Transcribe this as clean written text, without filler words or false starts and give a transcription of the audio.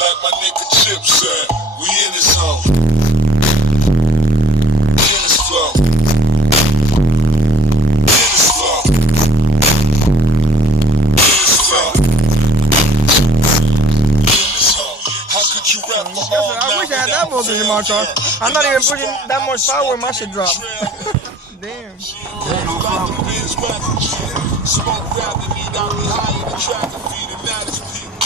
Like my nigga Chip said, we in this hoe. We in this flow. We in this flow. We in this flow. We in this hoe. How could you rap for all I wish I had that voltage in my car. I'm not even pushing that much power when my shit drop. Damn. Smoke rap and eat out high in the traffic feed, and now this people.